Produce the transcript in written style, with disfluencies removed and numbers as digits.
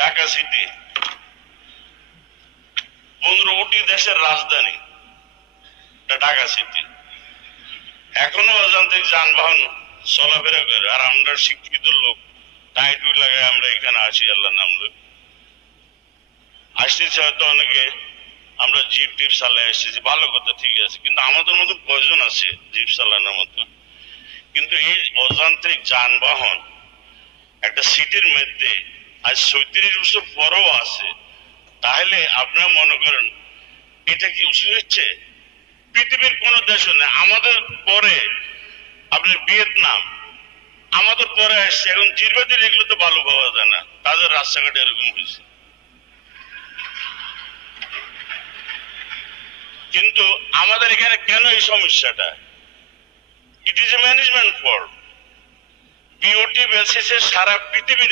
Dhaka city 15টি দেশের রাজধানী Dhaka city. এখনো অযান্ত্রিক যানবাহন চলাফেরা করে, আর আমরা শিক্ষিত লোক টাইট লাগাই আমরা এখানে আসি। আল্লাহ নাম আসতেছি, হয়তো অনেকে আমরা জিপ টিপ চালাই আসতেছি, ভালো কথা, ঠিক আছে, কিন্তু আমাদের মতো কয়জন আছে জিপ চালানোর মতো? কিন্তু এই অযান্ত্রিক যানবাহন একটা সিটির মধ্যে আজ 37 বছর পরও আছে, তাহলে আপনারা মনে করেন এটা কি উচিত হচ্ছে? পৃথিবীর কোন দেশও নেই। আমাদের পরে আপনার ভিয়েতনাম আমাদের পরে আসছে, এখন জিরবাদির এগুলো তো ভালো পাওয়া যায় না, তাদের রাস্তাঘাট এরকম হয়েছে। কিন্তু আমাদের এখানে কেন এই সমস্যাটা? It is a management fault. BOT বেসিসে সারা পৃথিবীর